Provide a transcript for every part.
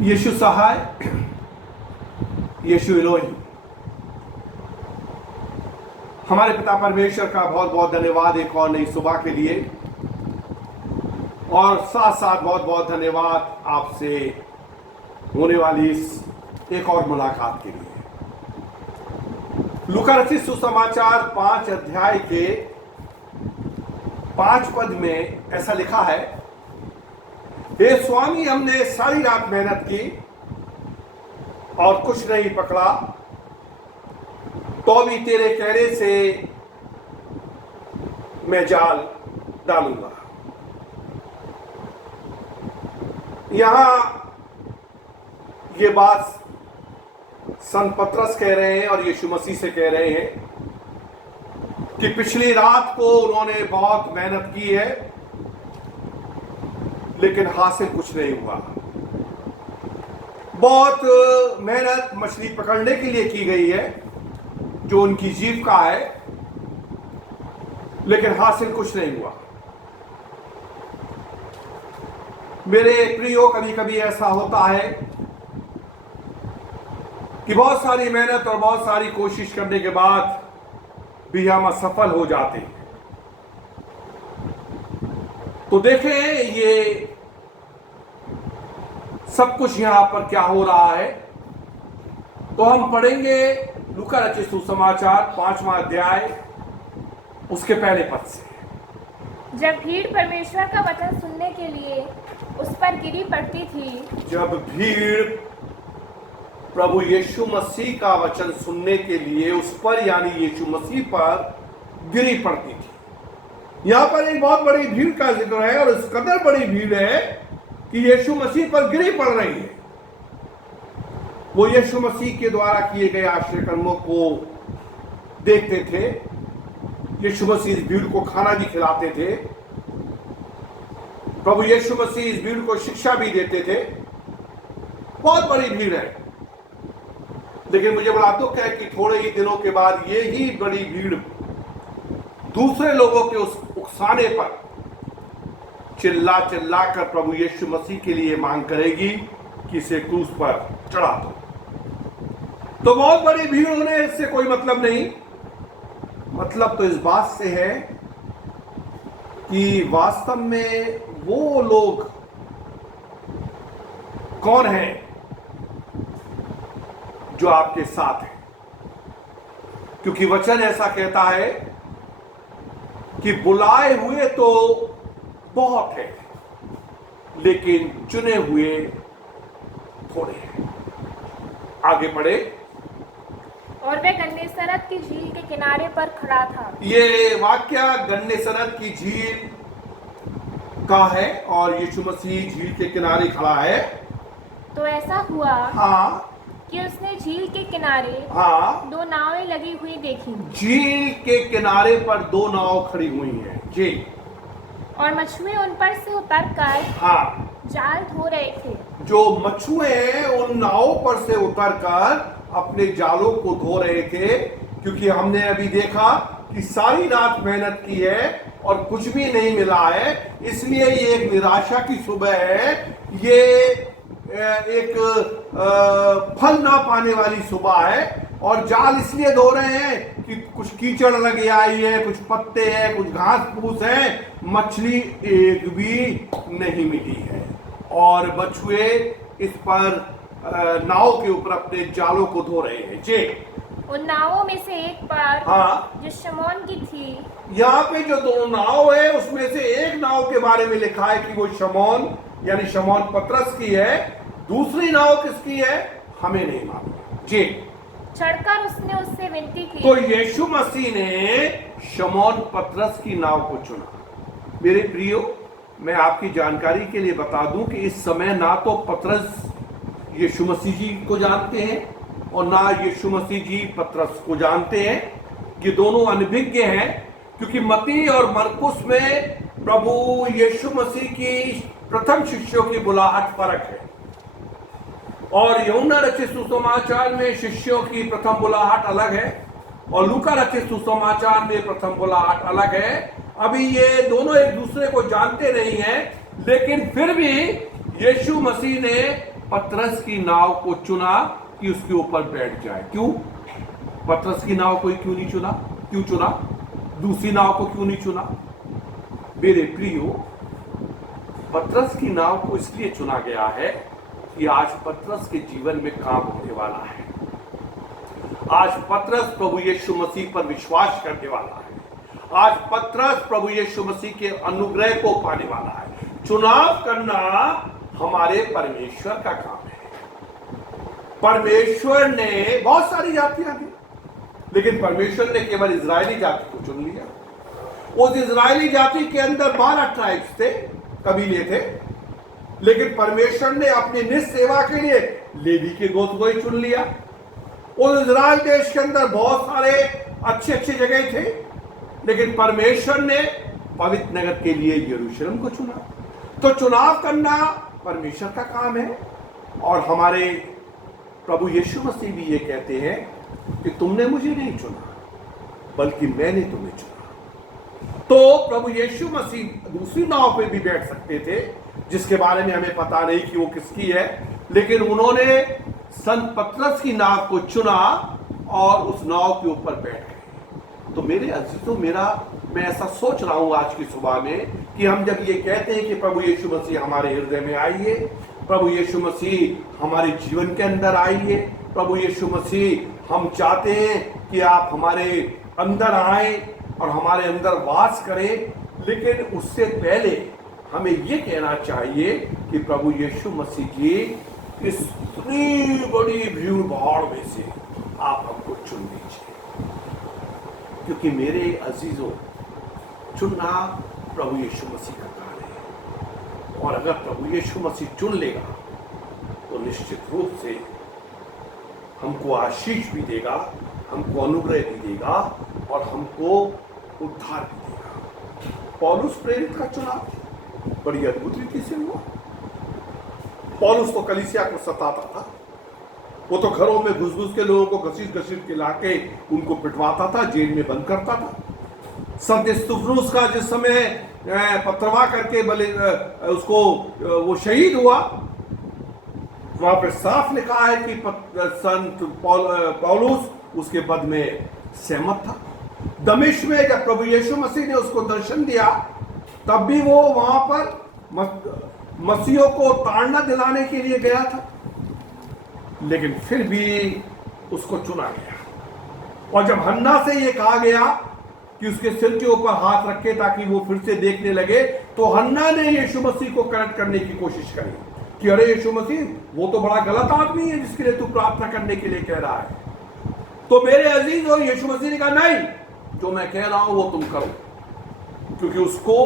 यीशु सहाय, यीशु इलोही। हमारे पिता परमेश्वर का बहुत बहुत धन्यवाद एक और नई सुबह के लिए, और साथ साथ बहुत बहुत धन्यवाद आपसे होने वाली इस एक और मुलाकात के लिए। लूका रचित सुसमाचार 5 अध्याय के 5 पद में ऐसा लिखा है, हे स्वामी, हमने सारी रात मेहनत की और कुछ नहीं पकड़ा, तो भी तेरे कहने से मैं जाल डालूंगा। यहां ये बात संत पतरस कह रहे हैं और यीशु मसीह से कह रहे हैं कि पिछली रात को उन्होंने बहुत मेहनत की है, लेकिन हासिल कुछ नहीं हुआ। बहुत मेहनत मछली पकड़ने के लिए की गई है, जो उनकी जीविका है, लेकिन हासिल कुछ नहीं हुआ। मेरे प्रियो, कभी कभी ऐसा होता है कि बहुत सारी मेहनत और बहुत सारी कोशिश करने के बाद भी हम असफल हो जाते हैं। तो देखें ये सब कुछ यहां पर क्या हो रहा है। तो हम पढ़ेंगे लूका रचित सुसमाचार 5वां अध्याय उसके पहले पद से। जब भीड़ परमेश्वर का वचन सुनने के लिए उस पर गिरी पड़ती थी, जब भीड़ प्रभु यीशु मसीह का वचन सुनने के लिए उस पर यानी यीशु मसीह पर गिरी पड़ती थी। यहां पर एक बहुत बड़ी भीड़ का जिक्र है, और इस कदर बड़ी भीड़ है कि यीशु मसीह पर गिरी पड़ रही है। वो यीशु मसीह के द्वारा किए गए आश्चर्य कर्मों को देखते थे। यीशु मसीह इस भीड़ को खाना भी खिलाते थे। प्रभु यीशु मसीह इस भीड़ को शिक्षा भी देते थे। बहुत बड़ी भीड़ है, लेकिन मुझे बड़ा दुख है कि थोड़े ही दिनों के बाद ये ही बड़ी भीड़ दूसरे लोगों के उस उकसाने पर चिल्ला चिल्ला कर प्रभु यीशु मसीह के लिए मांग करेगी कि इसे क्रूस पर चढ़ा दो। तो बहुत बड़ी भीड़ होने इससे कोई मतलब नहीं। मतलब तो इस बात से है कि वास्तव में वो लोग कौन हैं जो आपके साथ हैं। क्योंकि वचन ऐसा कहता है कि बुलाए हुए तो बहुत है, लेकिन चुने हुए थोड़े हैं। आगे बढ़े। और वह गन्नेसरत की झील के किनारे पर खड़ा था। ये वाक्य गन्नेसरत की झील का है, और यीशु मसीह झील के किनारे खड़ा है। तो ऐसा हुआ हाँ कि उसने झील के किनारे हाँ 2 नावें लगी हुई देखी, झील के किनारे पर 2 नाव खड़ी हुई हैं जी। और मछुए उन पर से उतरकर हाँ, जाल धो रहे थे। जो मछुए हैं उन नावों पर से उतरकर अपने जालों को धो रहे थे। क्योंकि हमने अभी देखा कि सारी रात मेहनत की है और कुछ भी नहीं मिला है, इसलिए ये एक निराशा की सुबह है। ये एक फल ना पाने वाली सुबह है, और जाल इसलिए धो रहे हैं कि कुछ कीचड़ लग आई है, कुछ पत्ते हैं, कुछ घास फूस है, मछली एक भी नहीं मिली है। और मछुए इस पर नाव के ऊपर अपने जालों को धो रहे हैं जी। उन नावों में से एक पर हाँ, जो शमौन की थी, यहाँ पे जो 2 नाव है उसमें से एक नाव के बारे में लिखा है कि वो शमौन यानी शमौन पतरस की है। दूसरी नाव किसकी है हमें नहीं मालूम जी। चढ़कर उसने उससे विनती की। तो यीशु मसीह ने शमौन पतरस की नाव को चुना। मेरे प्रियो, मैं आपकी जानकारी के लिए बता दूं कि इस समय ना तो पतरस यीशु मसीह जी को जानते हैं और ना यीशु मसीह जी पतरस को जानते हैं। ये दोनों अनभिज्ञ हैं, क्योंकि मत्ती और मरकुस में प्रभु यीशु मसीह की प्रथम शिष्यों की बुलाहट फर्क है, और यूहन्ना रचित सुसमाचार में शिष्यों की प्रथम बुलाहट अलग है, और लूका रचित सुसमाचार में प्रथम बुलाहट अलग है। अभी ये दोनों एक दूसरे को जानते नहीं हैं, लेकिन फिर भी यीशु मसीह ने पतरस की नाव को चुना कि उसके ऊपर बैठ जाए। क्यों? पतरस की नाव को क्यों नहीं चुना? क्यों चुना? दूसरी नाव को क्यों नहीं चुना? मेरे प्रियो, पतरस की नाव को इसलिए चुना गया है कि आज पतरस के जीवन में काम होने वाला है। आज पतरस प्रभु यीशु मसीह पर विश्वास करने वाला है। आज पतरस प्रभु यीशु मसीह के अनुग्रह को पाने वाला है। चुनाव करना हमारे परमेश्वर का काम है। परमेश्वर ने बहुत सारी जातियां दी, लेकिन परमेश्वर ने केवल इजरायली जाति को चुन लिया। उस इजरायली जाति के अंदर 12 ट्राइब्स थे, कबीले थे, लेकिन परमेश्वर ने अपनी निज सेवा के लिए लेवी के गोत्र को ही चुन लिया। उस इजराइल देश के अंदर बहुत सारे अच्छे अच्छे जगह थे, लेकिन परमेश्वर ने पवित्र नगर के लिए यरूशलेम को चुना। तो चुनाव करना परमेश्वर का काम है। और हमारे प्रभु यीशु मसीह भी ये कहते हैं कि तुमने मुझे नहीं चुना, बल्कि मैंने तुम्हें चुना। तो प्रभु यीशु मसीह दूसरी नाव पे भी बैठ सकते थे, जिसके बारे में हमें पता नहीं कि वो किसकी है, लेकिन उन्होंने संत पतरस की नाव को चुना और उस नाव के ऊपर बैठ गए। तो मेरे अजीजों, मैं ऐसा सोच रहा हूं आज की सुबह में कि हम जब ये कहते हैं कि प्रभु यीशु मसीह हमारे हृदय में आइए, प्रभु यीशु मसीह हमारे जीवन के अंदर आइए, प्रभु यीशु मसीह हम चाहते हैं कि आप हमारे अंदर आए और हमारे अंदर वास करें, लेकिन उससे पहले हमें ये कहना चाहिए कि प्रभु यीशु मसीह जी, इस इतनी बड़ी भीड़ भाड़ में से आप हमको चुन लीजिए। क्योंकि मेरे अजीजों, चुनना प्रभु यीशु मसीह का कार्य है। और अगर प्रभु यीशु मसीह चुन लेगा तो निश्चित रूप से हमको आशीष भी देगा, हमको अनुग्रह भी देगा और हमको उद्धार भी देगा। पौलुस प्रेरित का चुनाव बड़ी अद्भुत रीति से हुआ। पौलुस तो कलीसिया को सताता था, वो तो घरों में घुस घुस के लोगों को घसीट घसीट के लाके उनको पिटवाता था, जेल में बंद करता था। संत स्तुफनुस का जिस समय पथरवाह करके उसको वो शहीद हुआ, वहां पे साफ लिखा है कि संत पौलुस उसके पद में सहमत था। दमिश्क में जब प्रभु यीशु मसीह ने उसको दर्शन दिया, तब भी वो वहां पर मसीहों को ताड़ना दिलाने के लिए गया था, लेकिन फिर भी उसको चुना गया। और जब हन्ना से ये कहा गया कि उसके सिर के ऊपर हाथ रखे ताकि वो फिर से देखने लगे, तो हन्ना ने यीशु मसीह को करेक्ट करने की कोशिश करी कि अरे यीशु मसीह, वो तो बड़ा गलत आदमी है जिसके लिए तू प्रार्थना करने के लिए कह रहा है। तो मेरे अजीज हो, यीशु मसीह ने कहा नहीं, जो मैं कह रहा हूं वो तुम करो, क्योंकि उसको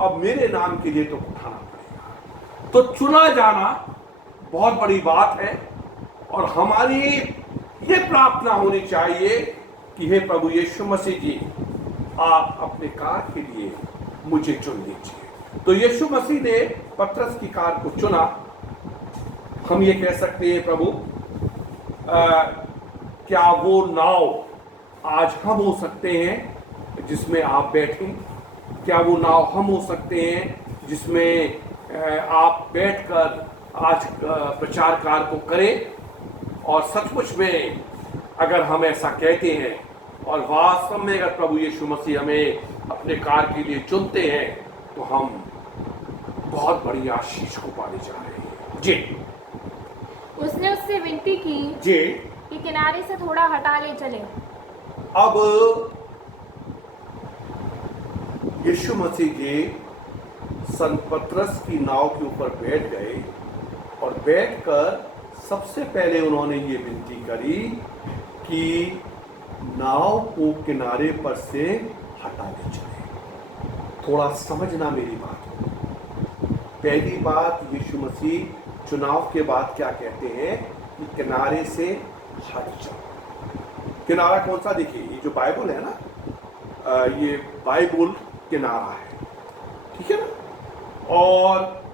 अब मेरे नाम के लिए तो उठाना पड़ेगा। तो चुना जाना बहुत बड़ी बात है और हमारी ये प्रार्थना होनी चाहिए कि हे प्रभु यीशु मसीह जी, आप अपने कार के लिए मुझे चुन लीजिए। तो यीशु मसीह ने पतरस की कार को चुना। हम ये कह सकते हैं, प्रभु क्या वो नाव आज हम हो सकते हैं जिसमें आप बैठें? क्या वो नाव हम हो सकते हैं जिसमें आप बैठकर आज प्रचार कार्य को करें? और सचमुच में अगर हम ऐसा कहते हैं और वास्तव में अगर प्रभु यीशु मसीह हमें अपने कार्य के लिए चुनते हैं, तो हम बहुत बड़ी आशीष को पाने जा रहे हैं। जी। उसने उससे विनती की जी कि किनारे से थोड़ा हटा ले चले। अब यीशु मसीह जी संत पतरस की नाव के ऊपर बैठ गए और बैठकर सबसे पहले उन्होंने ये विनती करी कि नाव को किनारे पर से हटा ले चले। थोड़ा समझना मेरी बात को। पहली बात, यीशु मसीह चुनाव के बाद क्या कहते हैं कि किनारे से हट जाओ। किनारा कौन सा? देखिए, ये जो बाइबल है ना, ये बाइबल किनारा है, ठीक है ना। और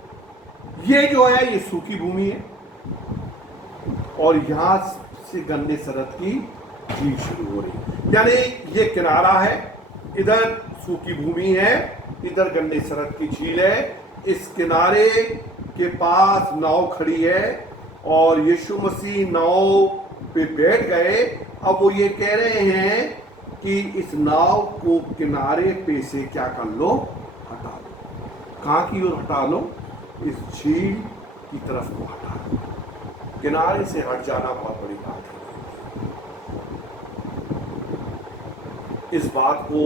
ये जो है ये सूखी भूमि है और यहां से गंदे सरहद की झील शुरू हो रही है, यानी ये किनारा है, इधर सूखी भूमि है, इधर गंदे सरहद की झील है। इस किनारे के पास नाव खड़ी है, और यीशु मसीह नाव पे बैठ गए। अब वो ये कह रहे हैं कि इस नाव को किनारे पे से क्या कर लो, हटा लो। कहाँ की ओर हटा लो? इस झील की तरफ को हटा लो। किनारे से हट जाना बहुत बड़ी बात है। इस बात को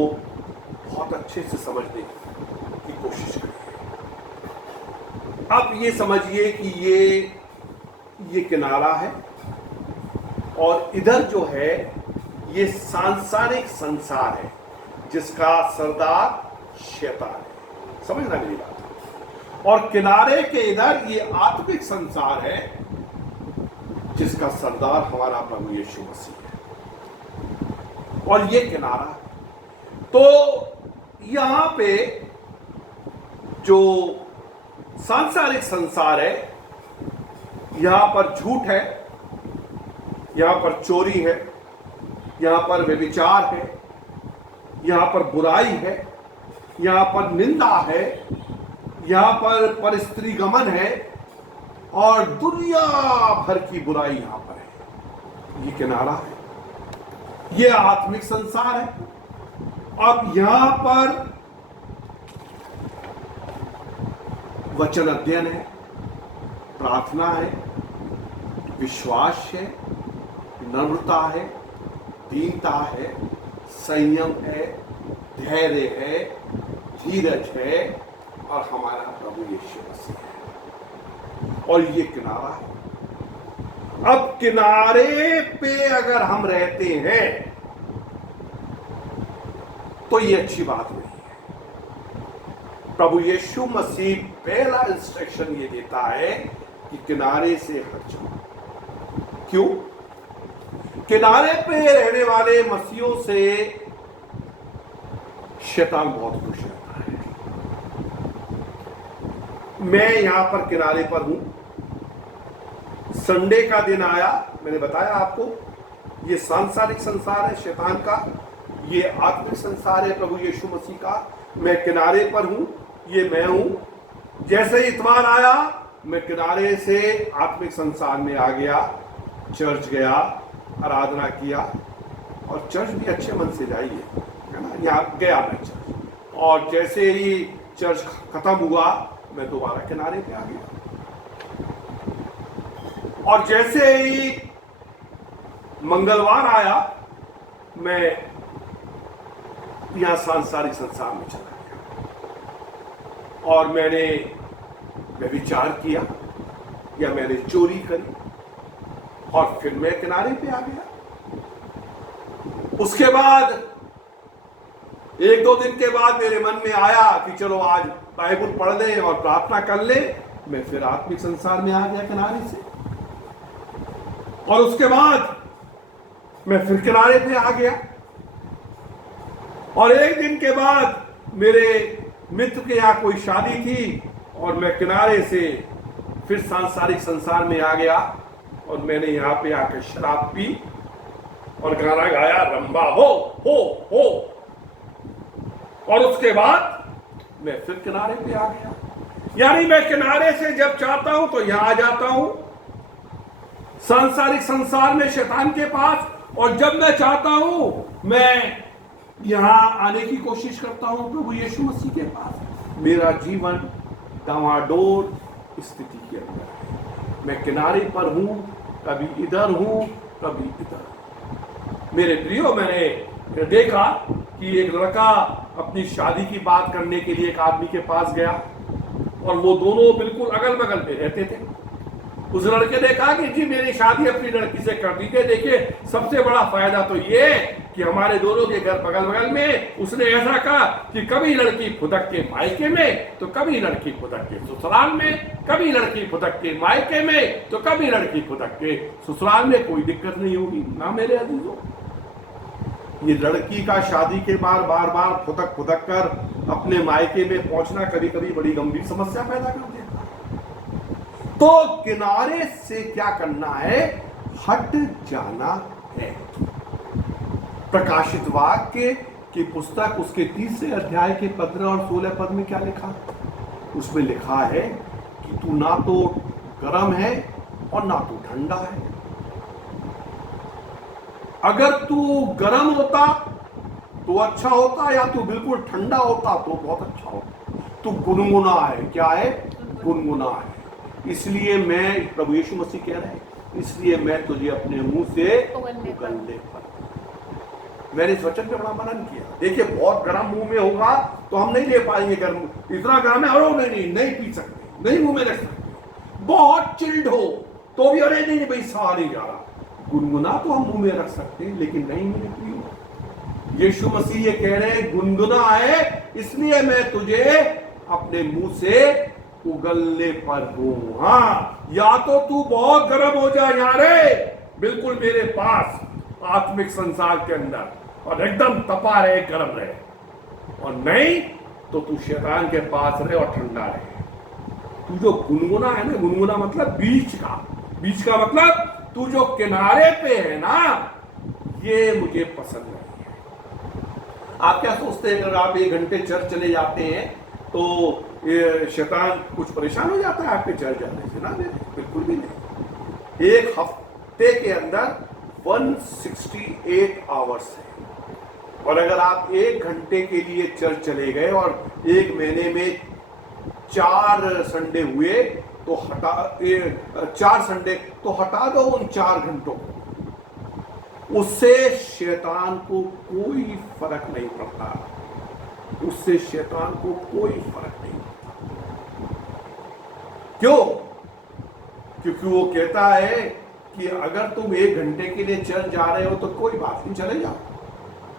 बहुत अच्छे से समझने की कोशिश करिए। अब ये समझिए कि ये किनारा है और इधर जो है ये सांसारिक संसार है जिसका सरदार शैतान है। समझना मेरी बात। और किनारे के इधर ये आत्मिक संसार है जिसका सरदार हमारा प्रभु यीशु मसीह है। और ये किनारा, तो यहां पे जो सांसारिक संसार है, यहां पर झूठ है, यहां पर चोरी है, यहां पर व्यभिचार है, यहां पर बुराई है, यहां पर निंदा है, यहां पर परस्त्रीगमन है और दुनिया भर की बुराई यहां पर है। ये किनारा है, ये आत्मिक संसार है। अब यहां पर वचन अध्ययन है, प्रार्थना है, विश्वास है, नम्रता है, दीनता है, संयम है, धैर्य है, धीरज है और हमारा प्रभु यीशु मसीह है। और ये किनारा है। अब किनारे पे अगर हम रहते हैं तो ये अच्छी बात नहीं है। प्रभु यीशु मसीह पहला इंस्ट्रक्शन ये देता है कि किनारे से हट जाओ। क्यों? किनारे पे रहने वाले मसीहों से शैतान बहुत खुश रहता है। मैं यहां पर किनारे पर हूं। संडे का दिन आया, मैंने बताया आपको, ये सांसारिक संसार है शैतान का, ये आत्मिक संसार है प्रभु यीशु मसीह का। मैं किनारे पर हूं, ये मैं हूं। जैसे ही इतवार आया, मैं किनारे से आत्मिक संसार में आ गया, चर्च गया, आराधना किया और चर्च भी अच्छे मन से जाइए, है ना। यहाँ गया मैं चर्च, और जैसे ही चर्च खत्म हुआ मैं दोबारा किनारे पे आ गया। और जैसे ही मंगलवार आया, मैं यहां सांसारिक संसार में चला गया और मैंने व्यभिचार किया या मैंने चोरी करी और फिर मैं किनारे पे आ गया। उसके बाद एक दो दिन के बाद मेरे मन में आया कि चलो आज बाइबल पढ़ लें और प्रार्थना कर लें। मैं फिर आत्मिक संसार में आ गया किनारे से, और उसके बाद मैं फिर किनारे पे आ गया। और एक दिन के बाद मेरे मित्र के यहाँ कोई शादी थी और मैं किनारे से फिर सांसारिक संसार में आ गया और मैंने यहाँ पे आकर शराब पी और गाना गाया, रंबा हो हो। और उसके बाद मैं फिर किनारे पे आ गया। यानी मैं किनारे से जब चाहता हूं तो यहां आ जाता हूं सांसारिक संसार में शैतान के पास, और जब मैं चाहता हूं मैं यहां आने की कोशिश करता हूं प्रभु यीशु मसीह के पास। मेरा जीवन डावाडोल स्थिति के अंदर है। मैं किनारे पर हूं, कभी इधर हूं, कभी इधर। मेरे प्रियो, मैंने देखा कि एक लड़का अपनी शादी की बात करने के लिए एक आदमी के पास गया और वो दोनों बिल्कुल अगल बगल में रहते थे। उस लड़के ने कहा कि जी मेरी शादी अपनी लड़की से कर दीजिए। देखिए, सबसे बड़ा फायदा तो ये कि हमारे दोनों के घर बगल बगल में। उसने ऐसा कहा कि कभी लड़की फुदक के मायके में तो कभी लड़की फुदक के ससुराल में, कभी लड़की फुदक के मायके में तो कभी लड़की फुदक के ससुराल में। कोई दिक्कत नहीं होगी ना मेरे अजीजों। ये लड़की का शादी के बाद बार बार फुदक फुदक कर अपने मायके में पहुंचना कभी कभी बड़ी गंभीर समस्या पैदा कर देता है। तो किनारे से क्या करना है? हट जाना है। प्रकाशित वाक्य की पुस्तक उसके 3 अध्याय के 15 और 16 पद में क्या लिखा? उसमें लिखा है कि तू ना तो गर्म है और ना तू ठंडा है। अगर तू गर्म होता तो अच्छा होता, या तू बिल्कुल ठंडा होता तो बहुत अच्छा होता। तू गुनगुना है, क्या है? गुनगुना है। इसलिए मैं, प्रभु यीशु मसीह कह रहे हैं, इसलिए मैं तुझे अपने मुंह से उगलने पर। मैंने इस वचन पे बड़ा मनन किया। देखिए, बहुत गर्म मुंह में होगा तो हम नहीं ले पाएंगे गर्म, इतना गर्म है, अरे नहीं पी सकते, नहीं मुंह में रख सकते। बहुत चिल्ड हो तो भी अरे नहीं भाई, सहा नहीं जा रहा। गुनगुना तो हम मुंह में रख सकते हैं, लेकिन नहीं मेरे प्रियो, यीशु मसीह ये कह रहे हैं गुनगुना है, इसलिए मैं तुझे अपने मुंह से उगलने पर हूं। हाँ, या तो तू बहुत गर्म हो जा यार, बिल्कुल मेरे पास आत्मिक संसार के अंदर, और एकदम तपा रहे, गर्म रहे, और नहीं तो तू शैतान के पास रहे और ठंडा रहे। तू जो गुनगुना है ना, गुनगुना मतलब बीच का मतलब तू जो किनारे पे है ना, ये मुझे पसंद नहीं है। आप क्या सोचते हैं, अगर आप 1 घंटे चर्च चले जाते हैं तो ये शैतान कुछ परेशान हो जाता है आपके चर्च जाने से? ना, बिल्कुल भी नहीं। 1 हफ्ते के अंदर 168 आवर्स है, और अगर आप 1 घंटे के लिए चर्च चले गए और 1 महीने में 4 संडे हुए तो 4 संडे तो हटा दो उन 4 घंटों को, उससे शैतान को कोई फर्क नहीं पड़ता, उससे शैतान को कोई फर्क नहीं पड़ता। क्यों? क्योंकि वो कहता है कि अगर तुम 1 घंटे के लिए चर्च जा रहे हो तो कोई बात नहीं, चले जाओ,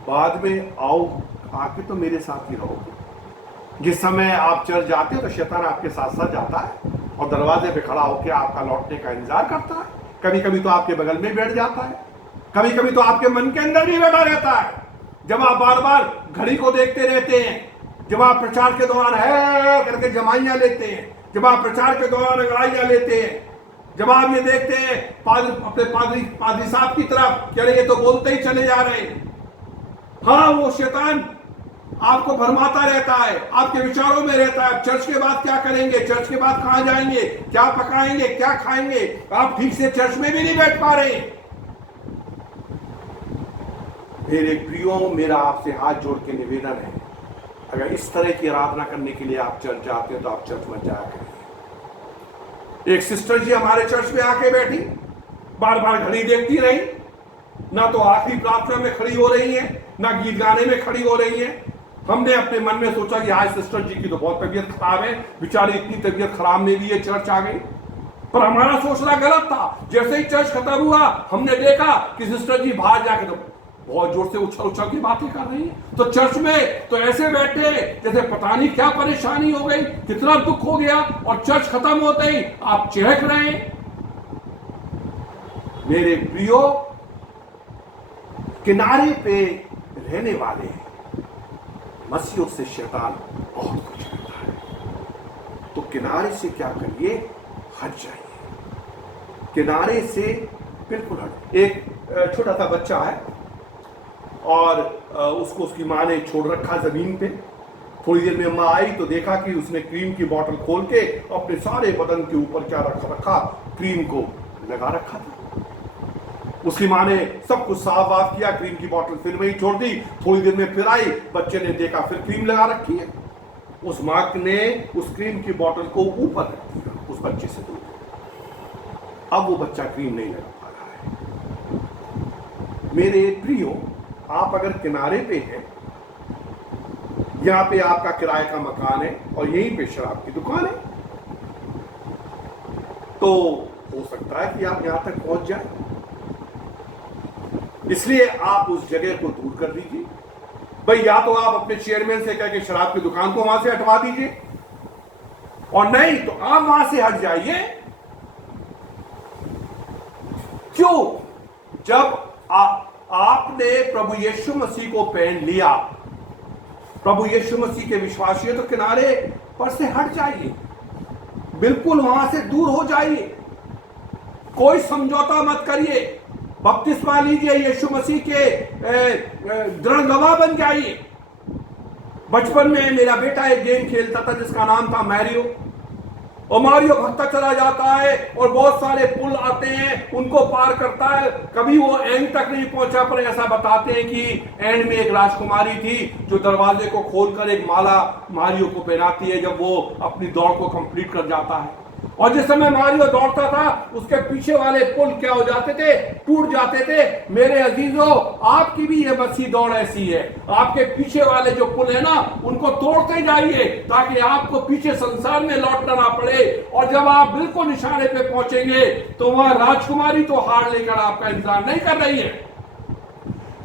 बाद में आओ, आके तो मेरे साथ ही रहोगे। जिस समय आप चर्च जाते हो तो शैतान आपके साथ साथ जाता है और दरवाजे पे खड़ा होकर आपका लौटने का इंतजार करता है। कभी कभी तो आपके बगल में बैठ जाता है, कभी कभी तो आपके मन के अंदर भी बैठा रहता है। जब आप बार बार घड़ी को देखते रहते हैं, जब आप प्रचार के दौरान है करके जमाइयां लेते हैं, जब आप प्रचार के दौरान अंगड़ाइयां लेते हैं, जब आप ये देखते हैं अपने पादरी साहब की तरफ, कह रहे ये तो बोलते ही चले जा रहे हैं। हाँ, वो शैतान आपको भरमाता रहता है, आपके विचारों में रहता है। चर्च के बाद क्या करेंगे, चर्च के बाद कहां जाएंगे, क्या पकाएंगे, क्या खाएंगे, आप ठीक से चर्च में भी नहीं बैठ पा रहे। मेरे प्रियो, मेरा आपसे हाथ जोड़ के निवेदन है, अगर इस तरह की आराधना करने के लिए आप चर्च जाते हो तो आप चर्च मत जाया करें। एक सिस्टर जी हमारे चर्च में आके बैठी, बार बार घड़ी देखती रही, ना तो आखिरी प्रार्थना में खड़ी हो रही है, ना गीत गाने में खड़ी हो रही है। हमने अपने मन में सोचा कि आज सिस्टर जी की तो बहुत तबीयत खराब है, बेचारी इतनी तबीयत खराब में भी ये चर्च आ गई। पर हमारा सोचना गलत था। जैसे ही चर्च खत्म हुआ, हमने देखा कि सिस्टर जी बाहर जाके तो बहुत जोर से उछल उछल की बातें कर रही है। तो चर्च में तो ऐसे बैठे जैसे पता नहीं क्या परेशानी हो गई, कितना दुख हो गया, और चर्च खत्म होते ही आप चहक रहे हैं। मेरे प्रियो, किनारे पे रहने वाले मसीहों से शैतान बहुत कुछ करता है। तो किनारे से क्या करिए, हट जाइए, किनारे से बिल्कुल हट। एक छोटा सा बच्चा है और उसको उसकी माँ ने छोड़ रखा जमीन पे। थोड़ी देर में माँ आई तो देखा कि उसने क्रीम की बोतल खोल के अपने सारे बदन के ऊपर क्या रखा, क्रीम को लगा रखा था। उसकी माँ ने सब कुछ साफ वाफ किया, क्रीम की बोतल फिर वहीं छोड़ दी। थोड़ी देर में फिर आई, बच्चे ने देखा फिर क्रीम लगा रखी है। उस माँ ने उस क्रीम की बोतल को ऊपर रख दिया उस बच्चे से दूर। अब वो बच्चा क्रीम नहीं लगा पा रहा है। मेरे प्रियो, आप अगर किनारे पे हैं, यहां पे आपका किराए का मकान है और यहीं पे शराब की दुकान है, तो हो सकता है कि आप यहां तक पहुंच जाए। इसलिए आप उस जगह को दूर कर दीजिए। भाई, या तो आप अपने चेयरमैन से कह के शराब की दुकान को वहां से हटवा दीजिए, और नहीं तो आप वहां से हट जाइए। क्यों? जब आपने प्रभु यीशु मसीह को पहन लिया, प्रभु यीशु मसीह के विश्वासी, तो किनारे पर से हट जाइए, बिल्कुल वहां से दूर हो जाइए। कोई समझौता मत करिए, बपतिस्मा लीजिए, यीशु मसीह के दृढ़ गवाह बन जाइए। बचपन में मेरा बेटा एक गेम खेलता था जिसका नाम था मैरियो। और मारियो भगता चला जाता है और बहुत सारे पुल आते हैं, उनको पार करता है। कभी वो एंड तक नहीं पहुंचा, पर ऐसा बताते हैं कि एंड में एक राजकुमारी थी जो दरवाजे को खोलकर एक माला मारियो को पहनाती है जब वो अपनी दौड़ को कंप्लीट कर जाता है। और जिस समय मारियो दौड़ता था उसके पीछे वाले पुल क्या हो जाते थे, टूट जाते थे। मेरे अजीजों, आपकी भी ये मसीह दौड़ ऐसी है। आपके पीछे वाले जो पुल है ना, उनको तोड़ते जाइए ताकि आपको पीछे संसार में लौटना ना पड़े। और जब आप बिल्कुल निशाने पे पहुंचेंगे तो वह राजकुमारी तो हार लेकर आपका इंतजार नहीं कर रही है,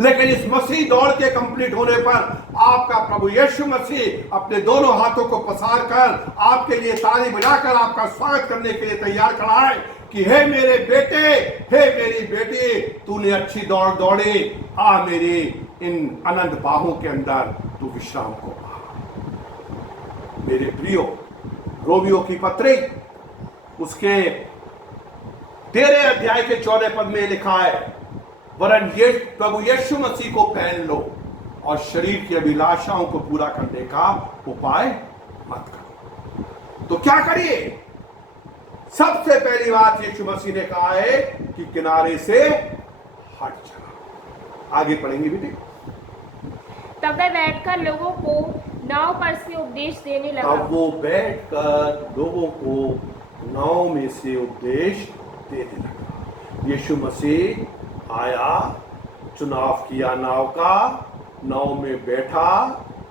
लेकिन इस मसीह दौड़ के कंप्लीट होने पर आपका प्रभु यीशु मसीह अपने दोनों हाथों को पसार कर आपके लिए ताली बजाकर आपका स्वागत करने के लिए तैयार खड़ा है कि हे मेरे बेटे, हे मेरी बेटी, तूने अच्छी दौड़ दौड़ी, आ मेरे इन अनंत बाहों के अंदर तू विश्राम को आ। मेरे प्रियो, रोमियो की पत्री उसके 13 अध्याय के 14 पद में लिखा है, वरन ये प्रभु यीशु मसीह को पहन लो और शरीर की अभिलाषाओं को पूरा करने का उपाय मत करो। तो क्या करिए? सबसे पहली बात यीशु मसीह ने कहा है कि किनारे से हट जाओ। आगे पढ़ेंगे बेटे। तब वह बैठकर लोगों को नाव पर से उपदेश देने लगा। अब वो बैठकर लोगों को नाव में से उपदेश देने लगा। यीशु मसीह आया, चुनाव किया नाव का, नाव में बैठा,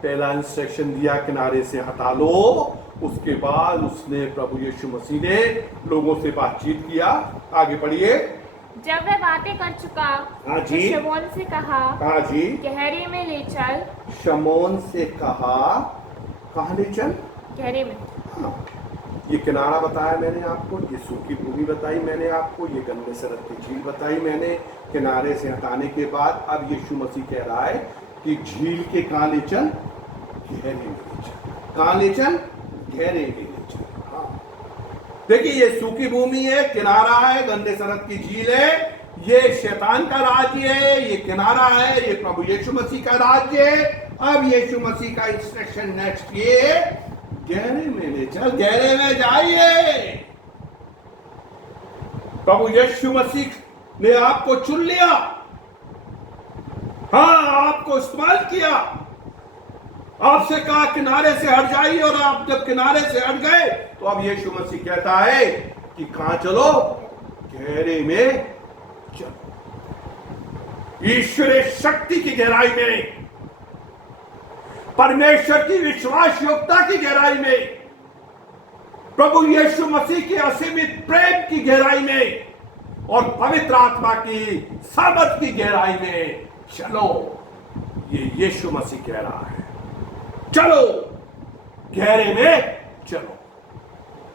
पहला इंस्ट्रक्शन दिया किनारे से हटा लो। उसके बाद उसने प्रभु यीशु मसीह ने लोगों से बातचीत किया। आगे पढ़िए। जब वह बातें कर चुका हाँ तो जी। शमौन से कहा, हाँ जी। गहरे में ले चल। शमौन से कहा, कहाँ ले चल? गहरे में। हाँ। ये किनारा बताया मैंने आपको, ये सूखी भूमि बताई मैंने आपको, ये गन्ने सरत की झील बताई मैंने। किनारे से हटाने के बाद अब यीशु मसीह कह रहा है कि झील के कहाँ ले चल? गहरे में ले चल। कहाँ ले चल? गहरे में ले चल। हाँ, देखिए ये सूखी भूमि है, किनारा है, गन्ने सरत की झील है, ये शैतान का राज्य है, ये किनारा है, ये प्रभु यीशु मसीह का राज्य है। अब यीशु मसीह का इंस्ट्रक्शन नेक्स्ट ये, गहरे में ले चल, गहरे में जाइए। प्रभु यीशु मसीह ने आपको चुन लिया, हाँ, आपको इस्तेमाल किया, आपसे कहा किनारे से हट जाइए, और आप जब किनारे से हट गए तो अब यीशु मसीह कहता है कि कहां चलो? गहरे में चलो। ईश्वरीय शक्ति की गहराई में, परमेश्वर की विश्वास योग्यता की गहराई में, प्रभु यीशु मसीह के असीमित प्रेम की गहराई में और पवित्र आत्मा की सामर्थ की गहराई में चलो। ये यीशु मसीह कह रहा है, चलो गहरे में चलो।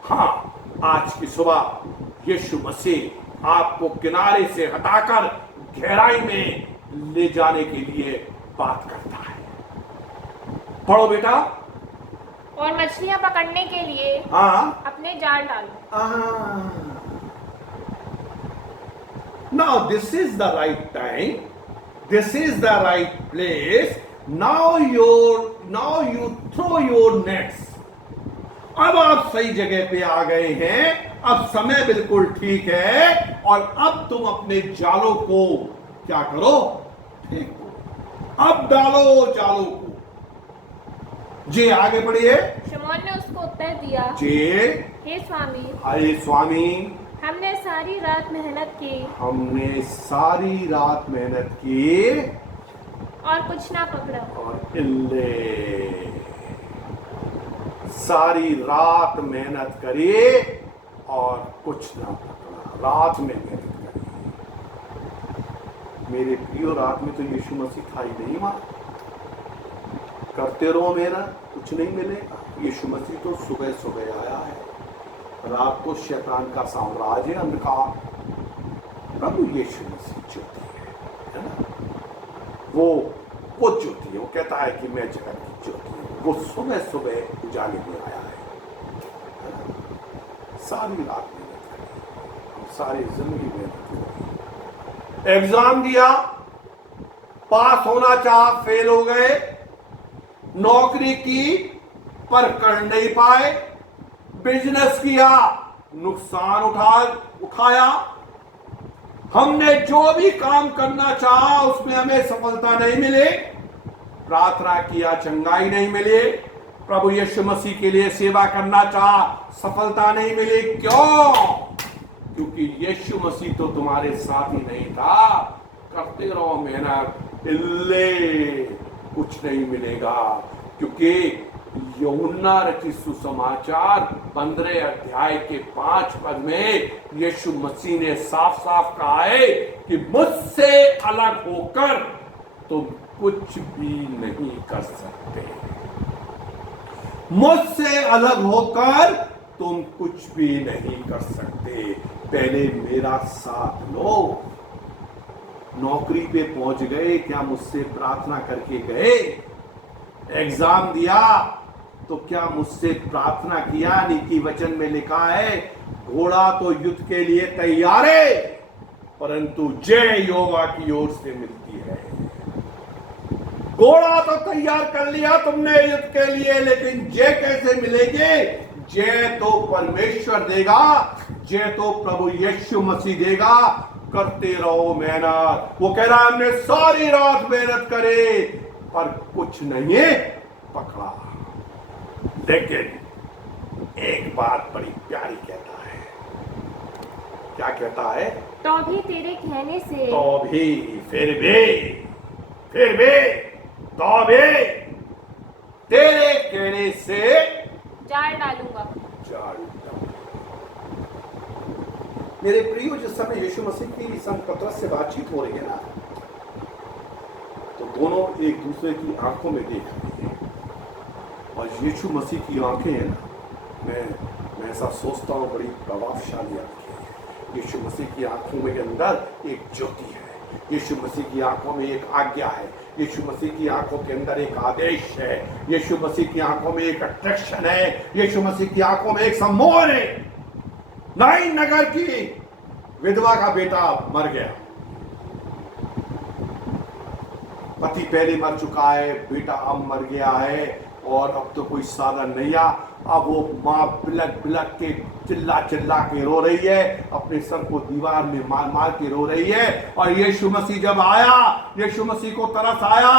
हाँ, आज की सुबह यीशु मसीह आपको किनारे से हटाकर गहराई में ले जाने के लिए बात करता है। पढ़ो बेटा। और मछलियां पकड़ने के लिए हाँ, अपने जाल डालो। Now this is the right time, this is the right place. Now you throw your nets. अब आप सही जगह पे आ गए हैं, अब समय बिल्कुल ठीक है, और अब तुम अपने जालों को क्या करो? फेंको। अब डालो जालों को। जी आगे बढ़िए। शमौन ने उसको उत्तर दिया, जी, हे स्वामी, अरे स्वामी, हमने सारी रात मेहनत की हमने सारी रात मेहनत की और कुछ ना पकड़ा। और इल्ले, सारी रात मेहनत करी और कुछ ना पकड़ा। रात में मेहनत करी। मेरे प्रियो, रात में तो यीशु मसीह था ही नहीं वहां। करते रहो मेरा, कुछ नहीं मिलेगा। यीशु मसीह तो सुबह सुबह आया है। रात को शैतान का साम्राज्य, अंधकार। प्रभु यीशु मसीह ज्योति है ना? वो ज्योति है। वो कहता है कि मैं जगत की ज्योति हूं। वो सुबह सुबह उजाले में आया है ना? सारी रात मेहनत करी, सारी जिंदगी मेहनत करी, एग्जाम दिया, पास होना चाहा, फेल हो गए, नौकरी की पर कर नहीं पाए, बिजनेस किया, नुकसान उठाया। हमने जो भी काम करना चाहा उसमें हमें सफलता नहीं मिली। प्रार्थना किया, चंगाई नहीं मिली। प्रभु यीशु मसीह के लिए सेवा करना चाहा, सफलता नहीं मिली। क्यों? क्योंकि यीशु मसीह तो तुम्हारे साथ ही नहीं था। करते रहो मेहनत, इल्ले कुछ नहीं मिलेगा। क्योंकि यूहन्ना रचित सुसमाचार 15 अध्याय के 5 पद में यीशु मसीह ने साफ साफ कहा है कि मुझसे अलग होकर तुम कुछ भी नहीं कर सकते। मुझसे अलग होकर तुम कुछ भी नहीं कर सकते। पहले मेरा साथ लो। नौकरी पे पहुंच गए, क्या मुझसे प्रार्थना करके गए? एग्जाम दिया तो क्या मुझसे प्रार्थना किया? नीति वचन में लिखा है, घोड़ा तो युद्ध के लिए तैयार है, परंतु जय यहोवा की ओर से मिलती है। घोड़ा तो तैयार कर लिया तुमने युद्ध के लिए, लेकिन जय कैसे मिलेगी? जय तो परमेश्वर देगा, जय तो प्रभु यीशु मसीह देगा। करते रहो मेहनत। वो कह रहा है हमने सारी रात मेहनत करे पर कुछ नहीं पकड़ा। लेकिन एक बात बड़ी प्यारी कहता है। क्या कहता है? तो भी तेरे कहने से, तो भी, फिर भी, तो भी तेरे कहने से जाल डालूंगा। मेरे प्रियो, जिस समय यीशु मसीह की संग पतरस से बातचीत हो रही है ना, तो दोनों एक दूसरे की आंखों में देख रहे हैं। और यीशु मसीह की आंखें हैं ना, मैं ऐसा सोचता हूँ बड़ी प्रभावशाली आंखें हैं। यीशु मसीह की आंखों में अंदर एक ज्योति है। यीशु मसीह की आंखों में एक आज्ञा है। यीशु मसीह की आंखों के अंदर एक आदेश है। यीशु मसीह की आंखों में एक अट्रैक्शन है। यीशु मसीह की आंखों में एक सम्मोहन है। नाइन नगर की विधवा का बेटा मर गया। पति पहले मर चुका है, बेटा अब मर गया है और अब तो कोई साधन नहीं आ। अब वो माँ बिलक बिलक के चिल्ला चिल्ला के रो रही है, अपने सर को दीवार में मार मार के रो रही है। और यीशु मसीह जब आया, यीशु मसीह को तरस आया।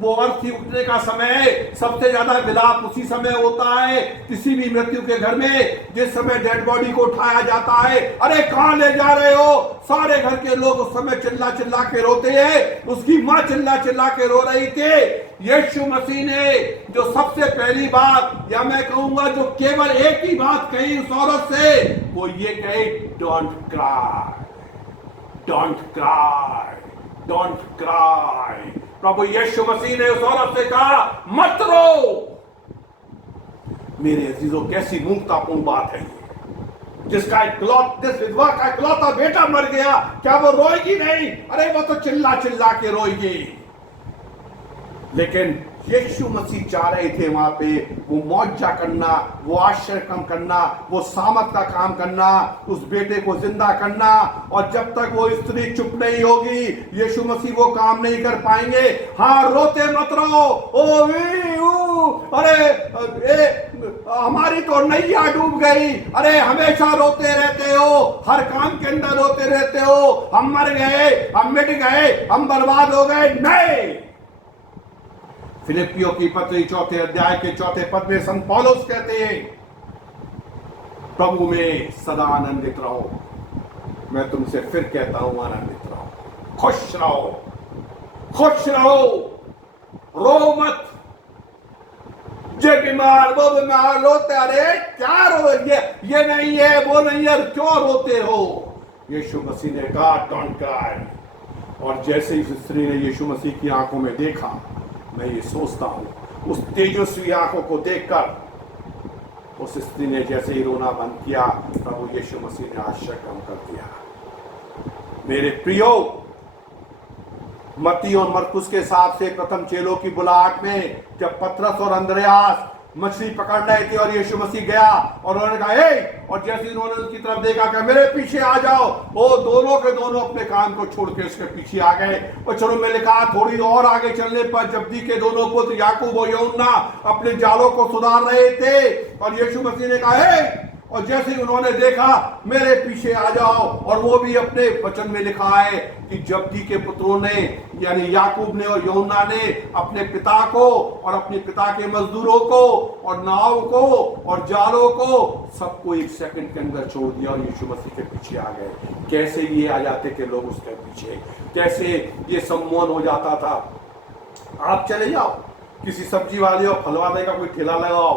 वो अर्थी उठने का समय, सबसे ज्यादा विलाप उसी समय होता है किसी भी मृत्यु के घर में, जिस समय डेड बॉडी को उठाया जाता है। अरे कहां ले जा रहे हो? सारे घर के लोग उस समय चिल्ला चिल्ला के रोते हैं। उसकी माँ चिल्ला चिल्ला के रो रही थी। यीशु मसीह ने जो सबसे पहली बात, या मैं कहूंगा जो केवल एक ही बात कही उस औरत से, वो ये कही, don't cry, don't cry, don't cry. प्रभु यीशु मसीह ने उस औरत से कहा, मत रो। मेरे अजीजों, कैसी मूर्खतापूर्ण बात है ये। जिस विधवा का इकलौता बेटा मर गया, क्या वो रोएगी नहीं? अरे वो तो चिल्ला चिल्ला के रोएगी। लेकिन यीशु मसीह चाह रहे थे वहां पे वो मौजा करना, वो आश्चर्य काम करना, वो सामर्थ का काम करना, उस बेटे को जिंदा करना। और जब तक वो स्त्री चुप नहीं होगी, यीशु मसीह वो काम नहीं कर पाएंगे। हाँ, रोते मत रहो, ओ वी ऊ, अरे हमारी तो नैया डूब गई। अरे हमेशा रोते रहते हो, हर काम के अंदर रोते रहते हो। हम मर गए, हम मिट गए, हम बर्बाद हो गए। नहीं। फिलिपियों की पत्री 4 अध्याय के 4 पद में संत पौलुस कहते हैं, प्रभु में सदा आनंदित रहो। मैं तुमसे फिर कहता हूं, आनंदित रहो, खुश रहो, खुश रहो, रो मत। जे बीमार, वो बीमार, रोते, अरे क्या रो, ये नहीं है, वो नहीं है, क्यों रोते हो? यीशु मसीह ने कहा, डोंट क्राई। और जैसे इस स्त्री ने यीशु मसीह की आंखों में देखा, मैं ये सोचता हूं, उस तेजस्वी आंखों को देखकर उस स्त्री ने जैसे ही रोना बंद किया, प्रभु यीशु मसीह ने आश्चर्य काम कर दिया। मेरे प्रियो, मत्ती और मरकुस के हिसाब से प्रथम चेलों की बुलाहट में जब पतरस और अंद्रयास मछली पकड़ रहे थे और यीशु मसीह गया और उन्होंने कहा, हे, और जैसे उन्होंने उसकी तरफ देखा कि मेरे पीछे आ जाओ, वो दोनों के दोनों अपने काम को छोड़ के उसके पीछे आ गए। और चलो मैंने कहा, थोड़ी और आगे चलने पर जब्दी के दोनों पुत्र याकूब और यूहन्ना अपने जालों को सुधार रहे थे और यीशु मसीह ने कहा, हे, और जैसे ही उन्होंने देखा, मेरे पीछे आ जाओ। और वो भी अपने वचन में लिखा है कि जब्दी के पुत्रों ने, यानी याकूब ने और यूहन्ना ने, अपने पिता को और अपने पिता के मजदूरों को और नाव को और जालों को सबको 1 सेकंड के अंदर छोड़ दिया और यीशु मसीह के पीछे आ गए। कैसे ये आ जाते थे लोग उसके पीछे, कैसे ये सम्मोहन हो जाता था। आप चले जाओ किसी सब्जी वाले और फल वाले का कोई ठेला लगाओ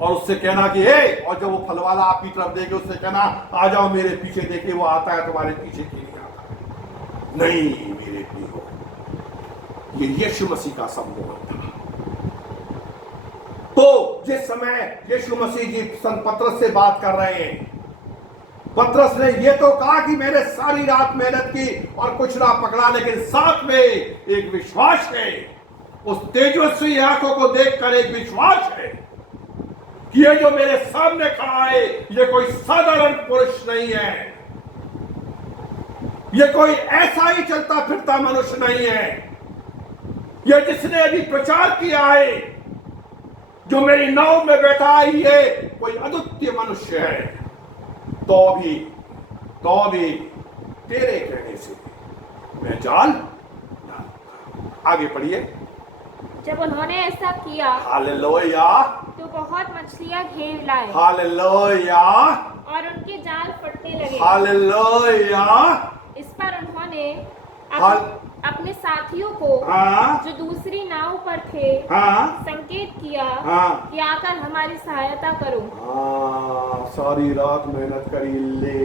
और उससे कहना कि हे, और जब वो फल वाला आपकी तरफ देखे उससे कहना आ जाओ मेरे पीछे, देखे वो आता है तुम्हारे पीछे क्यों नहीं आता। नहीं मेरे प्रियो, ये यीशु मसीह का सम्मोहन था। तो जिस समय यीशु मसीह जी संत पतरस से बात कर रहे हैं, पतरस ने ये तो कहा कि मैंने सारी रात मेहनत की और कुछ ना पकड़ा, लेकिन साथ में एक विश्वास है, उस तेजस्वी आंखों को देखकर एक विश्वास है कि ये जो मेरे सामने खड़ा है ये कोई साधारण पुरुष नहीं है, ये कोई ऐसा ही चलता फिरता मनुष्य नहीं है, ये जिसने अभी प्रचार किया है, जो मेरी नाव में बैठा है, ये कोई अद्वितीय मनुष्य है। तो भी तेरे कहने से मैं जाल डालूंगा। आगे पढ़िए। जब उन्होंने ऐसा किया हालेलुया, तो बहुत मछलियां घेर लाए हालेलुया, और उनके जाल फटने लगे। हालेलुया। इस पर उन्होंने हाल- अपने साथियों को हाँ, जो दूसरी नाव पर थे हाँ, संकेत किया हाँ, कि आकर हमारी सहायता करो। हाँ, सारी रात मेहनत करी ले,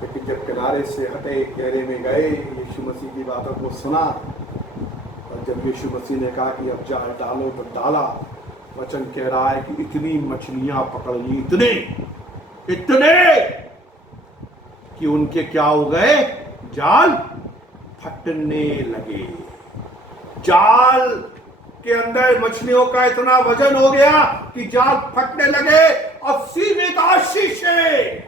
लेकिन जब किनारे से हटे, गहरे में गए, यीशु मसीह की बातों को सुना, और जब यीशु मसीह ने कहा कि अब जाल डालो तो डाला। वचन कह रहा है कि इतनी मछलियां पकड़ ली, इतने कि उनके क्या हो गए, जाल फटने लगे। जाल के अंदर मछलियों का इतना वजन हो गया कि जाल फटने लगे। और सीमित आशीषें,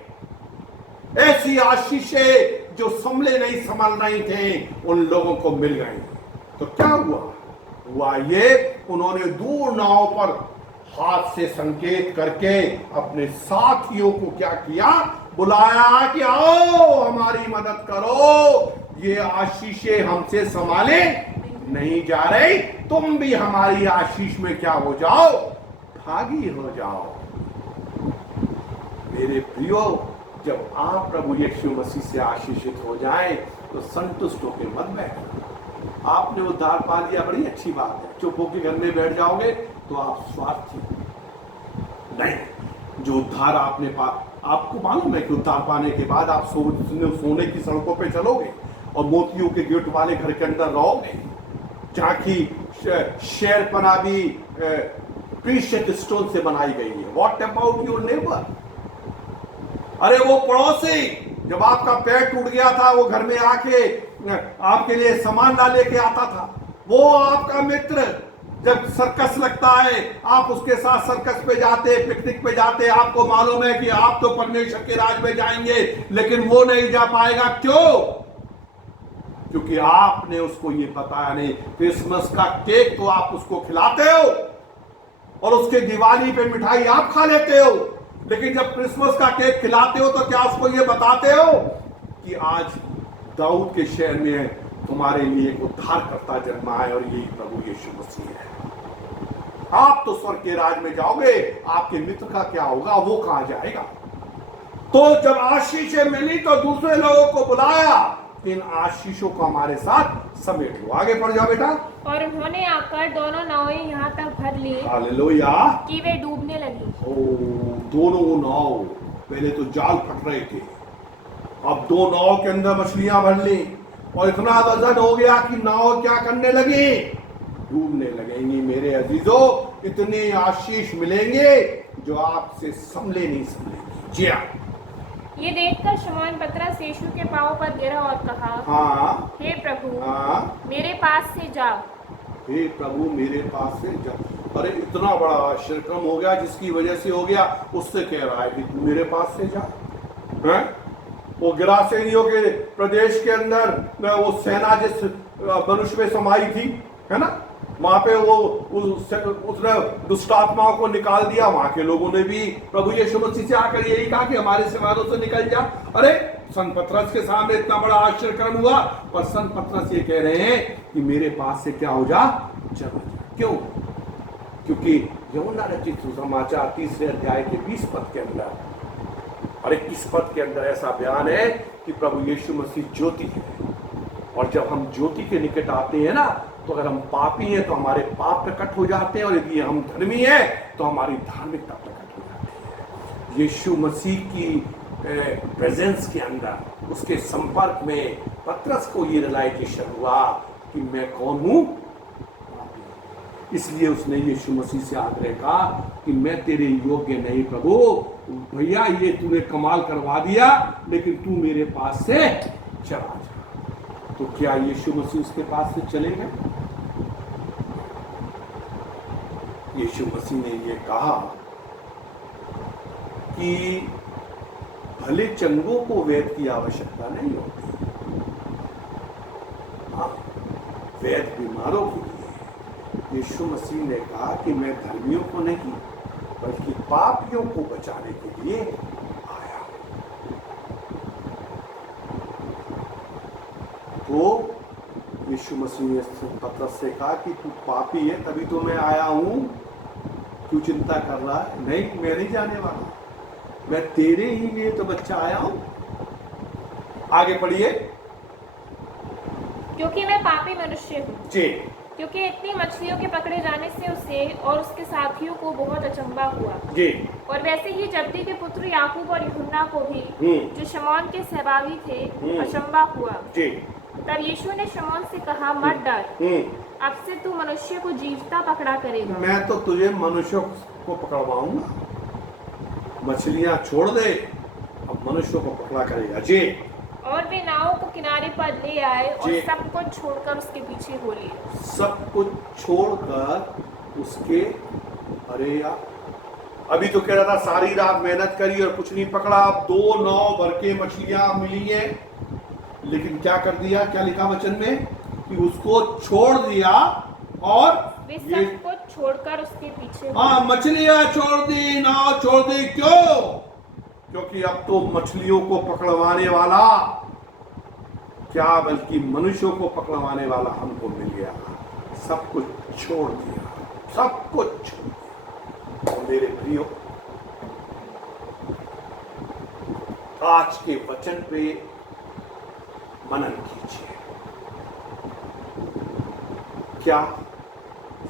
ऐसी आशीषें जो संभले नहीं संभल नहीं थे, उन लोगों को मिल गई। तो क्या हुआ ये, उन्होंने दूर नाव पर हाथ से संकेत करके अपने साथियों को क्या किया, बुलाया कि आओ हमारी मदद करो, ये आशीषें हमसे संभाले नहीं जा रही, तुम भी हमारी आशीष में क्या हो जाओ, भागी हो जाओ। मेरे प्रियो, जब आप प्रभु यीशु मसीह से आशीषित हो जाएं तो संतुष्ट होकर मत बैठो। आपने उद्धार पा लिया, बड़ी अच्छी बात है, चुप होकर घर में बैठ जाओगे तो आप स्वार्थी नहीं। जो उद्धार आपने आपको मालूम है कि उद्धार पाने के बाद आप सोने की सड़कों पे चलोगे और मोतियों के गेट वाले घर के अंदर रहोगे, जहाँ की शेरपना भी प्रीशियस स्टोन से बनाई गई है। What about your neighbour? अरे वो पड़ोसी जब आपका पैर टूट गया था, वो घर में आके आपके लिए सामान ला लेके आता था। वो आपका मित्र, जब सर्कस लगता है आप उसके साथ सर्कस पे जाते, पिकनिक पे जाते, आपको मालूम है कि आप तो परमेश्वर के राज में जाएंगे, लेकिन वो नहीं जा पाएगा। क्यों? क्योंकि आपने उसको ये बताया नहीं। क्रिसमस का केक तो आप उसको खिलाते हो और उसके दिवाली पे मिठाई आप खा लेते हो, लेकिन जब क्रिसमस का केक खिलाते हो तो क्या उसको ये बताते हो कि आज दाऊद के शहर में तुम्हारे लिए एक उद्धारकर्ता जन्मा है और यही प्रभु यीशु मसीह है। आप तो स्वर्ग के राज में जाओगे, आपके मित्र का क्या होगा, वो कहां जाएगा? तो जब आशीषें मिली तो दूसरे लोगों को बुलाया, इन आशीषों को हमारे साथ समेट लो। आगे बढ़ जाओ बेटा। और उन्होंने आकर दोनों नावें यहाँ तक भर ली हालेलुया कि वे डूबने लगी। दोनों नाव, पहले तो जाल फट रहे थे, अब दो नाव के अंदर मछलियां भर ली और इतना वजन हो गया कि नाव क्या करने लगी, डूबने लगेंगी। मेरे अजीजों, इतने आशीष मिलेंगे जो आपसे संभले नहीं संभलेंगे। जी हाँ। ये देखकर शमौन पतरस यीशु के पांव पर गिरा और कहा, हाँ, हे प्रभु, हाँ, मेरे पास से जाओ। हे प्रभु मेरे पास से जाओ। अरे इतना बड़ा आश्चर्यक्रम हो गया जिसकी वजह से हो गया, उससे कह रहा है कि तू मेरे पास से जा। है? वो गिरासेनियों के प्रदेश के अंदर वो सेना जिस मनुष्य में समाई थी, है ना, वहां पे वो उसने दुष्ट आत्माओं को निकाल दिया, वहां के लोगों ने भी प्रभु यीशु मसीह से आकर यही कहा कि हमारे सेवारों से निकल जा। अरे संत पतरस के सामने इतना बड़ा आश्चर्य हुआ, पर संत पतरस ये कह रहे हैं कि मेरे पास से क्या हो जा, चला जा। क्यों? क्योंकि यूहन्ना रचित सुसमाचार 3 अध्याय के 20 पद के अंदर और 21 पद के अंदर ऐसा बयान है कि प्रभु यीशु मसीह ज्योति है, और जब हम ज्योति के निकट आते हैं ना, तो अगर हम पापी हैं तो हमारे पाप प्रकट हो जाते हैं, और यदि हम धर्मी हैं तो हमारी धार्मिकता प्रकट हो जाती है। यीशु मसीह की प्रेजेंस के अंदर, उसके संपर्क में पतरस को ये रियलाइजेशन हुआ कि मैं कौन हूं। इसलिए उसने यीशु मसीह से आग्रह कहा कि मैं तेरे योग्य नहीं प्रभु, भैया ये तूने कमाल करवा दिया, लेकिन तू मेरे पास से चला जा। तो क्या यीशु मसीह उसके पास से चले गए? यीशु मसीह ने ये कहा कि भले चंगों को वैद्य की आवश्यकता नहीं होती, हाँ, वैद्य बीमारों के लिए। यीशु मसीह ने कहा कि मैं धर्मियों को नहीं बल्कि पापियों को बचाने के लिए आया। तो यीशु मसीह ने पतरस से कहा कि तू पापी है, तभी तो मैं आया हूं, क्यों चिंता कर रहा है? नहीं, मैं नहीं जाने वाला, मैं तेरे ही लिए तो बच्चा आया हूं। आगे पढ़िए। क्योंकि मैं पापी मनुष्य हूँ जी। क्योंकि इतनी मछलियों के पकड़े जाने से उसे और उसके साथियों को बहुत अचंभा हुआ। जी। और वैसे ही जब्दी के पुत्र याकूब और यूहन्ना को भी, जो शमौन के सहभागी थे, अचंभा हुआ। जी। तब यीशु ने शमौन से कहा, मत डर, अब से तू मनुष्य को जीवता पकड़ा करेगा। मैं तो तुझे मनुष्यों को पकड़वाऊंगा, मछलियां छोड़ दे, अब मनुष्यों को पकड़ा करेगा। जी। और वे नाव को किनारे पर ले आए और सब कुछ छोड़कर उसके पीछे हो लिए। सब कुछ छोड़कर उसके, अरे यार, अभी तो कह रहा था सारी रात मेहनत करी और कुछ नहीं पकड़ा, अब 2 नाव भर के मछलियां मिली हैं, लेकिन क्या कर दिया? क्या लिखा वचन में कि उसको छोड़ दिया और वे सब कुछ छोड़कर उसके पीछे। हाँ, मछलियां छोड़ दी, नाव छोड़ दी। क्यों? क्योंकि अब तो मछलियों को पकड़वाने वाला क्या, बल्कि मनुष्यों को पकड़वाने वाला हमको मिल गया। सब कुछ छोड़ दिया, सब कुछ छोड़ दिया। और मेरे प्रियो, आज के वचन पे मनन कीजिए। क्या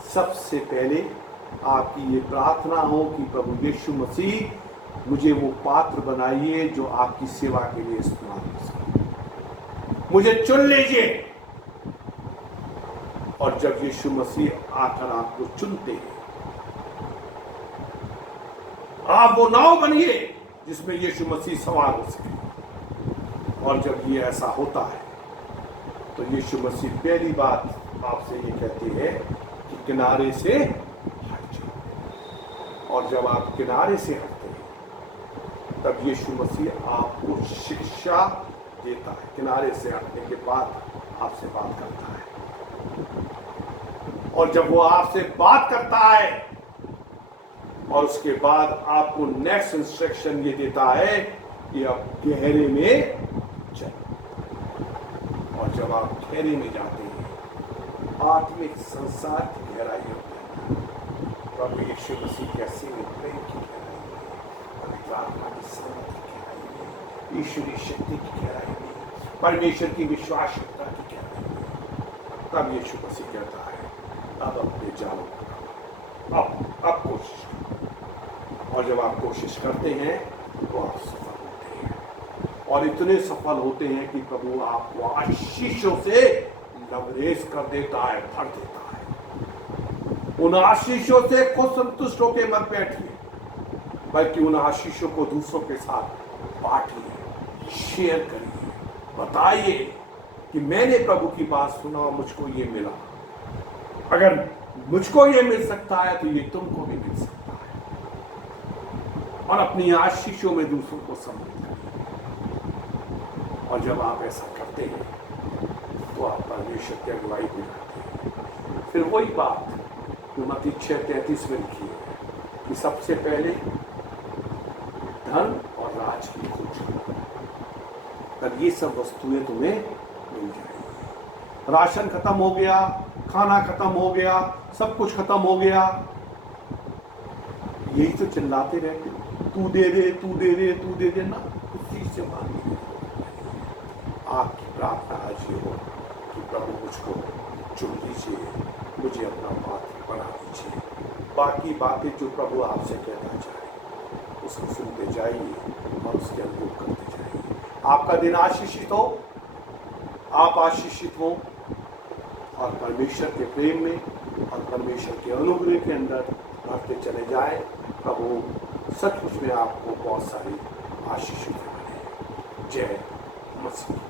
सबसे पहले आपकी ये प्रार्थना हो कि प्रभु यीशु मसीह मुझे वो पात्र बनाइए जो आपकी सेवा के लिए इस्तेमाल कर सके, मुझे चुन लीजिए। और जब यीशु मसीह आकर आपको चुनते हैं, आप वो नाव बनिए जिसमें यीशु मसीह सवार हो सके। और जब ये ऐसा होता है तो यीशु मसीह पहली बात आपसे ये कहते हैं कि किनारे से हट जाओ। और जब आप किनारे से हटते हैं तब यीशु मसीह आपको शिक्षा देता है। किनारे से हटने के बाद आपसे बात करता है, और जब वो आपसे बात करता है और उसके बाद आपको नेक्स्ट इंस्ट्रक्शन ये देता है कि आप गहरे में चलो। और जब आप गहरे में जाते हैं, आत्मिक संसार की गहराई होती है, प्रभु यीशु मसीह कैसे प्रेम की गहराई में, पवित्र आत्मा की संगत की गहराई में, ईश्वरीय शक्ति की गहराई में, परमेश्वर की विश्वासता की गहराई में, तब यीशु मसीह कहता है, अब अपने जालों को अब कोशिश करो। और जब आप कोशिश करते हैं तो आप सफल होते हैं, और इतने सफल होते हैं कि प्रभु आपको आशीषों से लबरेज कर देता है, भर देता है। उन आशीषों से खुद संतुष्ट होकर मत बैठिए, बल्कि उन आशीषों को दूसरों के साथ बांटिए, शेयर करिए, बताइए कि मैंने प्रभु की बात सुना और मुझको ये मिला। अगर मुझको ये मिल सकता है तो ये तुमको भी मिल सकता है। और अपनी आशीषों में दूसरों को सम्मिलित करिए। और जब आप ऐसा करते हैं तो आप परमेश्वर की अगुवाई भी करते हैं। फिर वही बात मत्ती 6:33 में लिखी है कि सबसे पहले धन और राज की खोज करो, तब ये सब वस्तुएं तुम्हें मिल जाएंगी। राशन खत्म हो गया, खाना खत्म हो गया, सब कुछ खत्म हो गया, यही तो चिल्लाते रहते, तू दे दे, तू दे दे, तू दे दे ना, उस चीज से मांगे। आपकी प्रार्थना आज ये हो कि प्रभु मुझको चुन लीजिए, मुझे अपना पात्र बना दीजिए। बाकी बातें जो प्रभु आपसे कहना चाहे उसको सुनते जाइए और उसके अनुरूप करते जाइए। आपका दिन आशीषित हो, आप आशीषित हो और परमेश्वर के प्रेम में और परमेश्वर के अनुग्रह के अंदर बढ़ते चले जाए। प्रभु सचमुच में आपको बहुत सारी आशीष दें। जय मसीह।